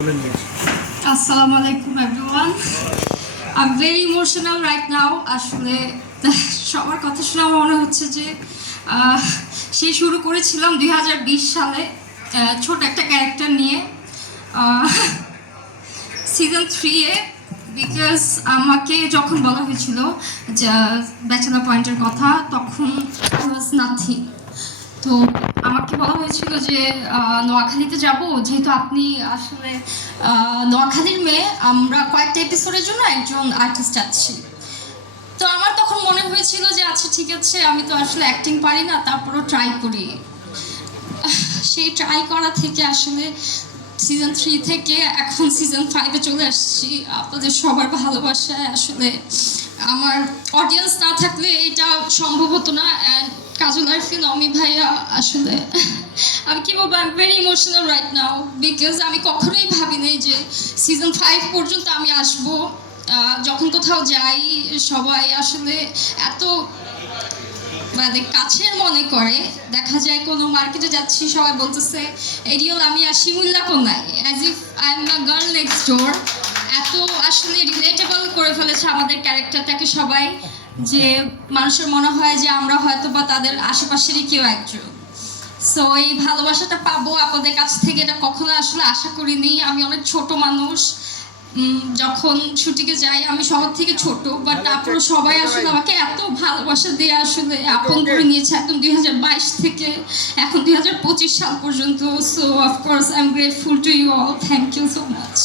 Assalamu alaikum everyone. I'm very emotional right now. আসলে সবার কথা শুনে আমার মনে হচ্ছে যে সে শুরু করেছিলাম 2020 সালে ছোট একটা ক্যারেক্টার নিয়ে সিজন 3 এ বিকজ আমাকে যখন বলা হয়েছিল যে ব্যাচেলর পয়েন্টের কথা তখন ওয়াজ নাথিং। তো আমাকে বলা হয়েছিল যে নোয়াখালীতে যাব, যেহেতু আপনি আসলে নোয়াখালীর মেয়ে, আমরা কয়েকটা এপিসোডের জন্য একজন আর্টিস্ট চাচ্ছি। তো আমার তখন মনে হয়েছিল যে আচ্ছা ঠিক আছে, আমি তো আসলে অ্যাক্টিং পারি না, তারপরও ট্রাই করি। সেই ট্রাই করা থেকে আসলে সিজন 3 থেকে এখন সিজন 5-এ চলে আসছি আপনাদের সবার ভালোবাসায়। আসলে আমার অডিয়েন্স না থাকলে এটা সম্ভব হতো না। অ্যান্ড কাজল আরফিন, অমি ভাইয়া, আসলে আমি কি বলবো, I am very emotional right now because আমি কখনোই ভাবিনি যে সিজন 5 পর্যন্ত আমি আসবো। যখন কোথাও যাই সবাই আসলে এত মানে কাছের মনে করে, দেখা যায় কোনো মার্কেটে যাচ্ছি সবাই বলতেছে এরিয়ল আমি আর শিমুল্লা কোনায়, as if I am a girl next ডোর। এত আসলে রিলেটেবল করে ফেলেছে আমাদের ক্যারেক্টারটাকে সবাই, যে মানুষের মনে হয় যে আমরা হয়তো বা তাদের আশেপাশেরই কেউ একজন। সো এই ভালোবাসাটা পাবো আপনাদের কাছ থেকে, এটা কখনো আসলে আশা করিনি। আমি অনেক ছোট মানুষ, যখন শুটিংয়ে যাই আমি সবার থেকে ছোট, বাট তারপরে সবাই আসলে আমাকে এত ভালোবাসা দিয়ে আসলে আপন করে নিয়েছে একদম 2022 থেকে এখন 2025 সাল পর্যন্ত। So of course I am grateful to you all, thank you so much.